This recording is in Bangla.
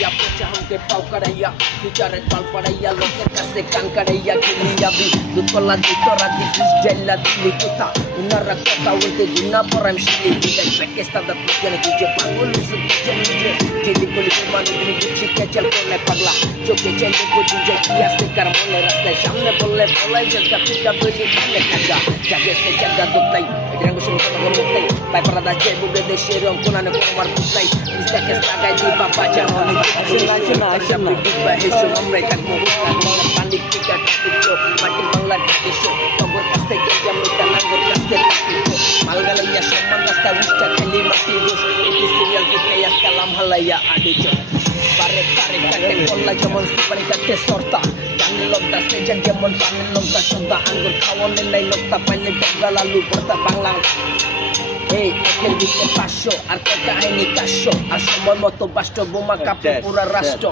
করাইয়া পচা হামকে পাও করাইয়া ফিউচারের পাল পড়াইয়া লোকের কাছে কান কাড়াইয়া কিনি যাবি দুধ কলা দিতরা দিস জেলা দিলি কোথা উনারা কথা বলতে গুনা পরাম শিলি দিলে প্যাকেজ তাদের পুজনে যে পাগল সুজে নিজে যেদি বলি মানে বুঝছি কে চল করলে পাগলা চোখে চেঞ্জ বুঝি যে কি আসতে কার মনে রাস্তায় সামনে বললে বলাই জায়গা পিকা বলি সামনে থাকা জাগে সে জায়গা দোতাই এটার গোসল কথা বলতে তাই পারাদা যে বুগে দেশে রং কোনানে কোমার পুতাই ইস্তাকে লাগাই দি বাবা জানো শোনা সামনে দিবা হেসো আমরাই থাকবো পানি টিকা টিকো মাটি বাংলার দেশে খবর কাছে গেলাম এটা নাঙ্গর কাছে মালগালাইয়া সম্মান রাস্তা উষ্টা খেলি মাটি দোষ এটি সিরিয়াল দেখে কালাম হালাইয়া আডিচো পারে পারে কাটে কল্লা যেমন সুপারি কাটে সর্তা পানির লঙ্কা সেজেন যেমন পানির লঙ্কা সন্ধ্যা আঙ্গুর খাওয়ানোর নাই লঙ্কা পাইলে ডঙ্গাল আলু ভর্তা বাংলা এই একের দিকে 500 আর কয়টা আইনি 400 আর সময় মতো বাষ্ট বোমা কাপড় পুরা রাষ্ট্র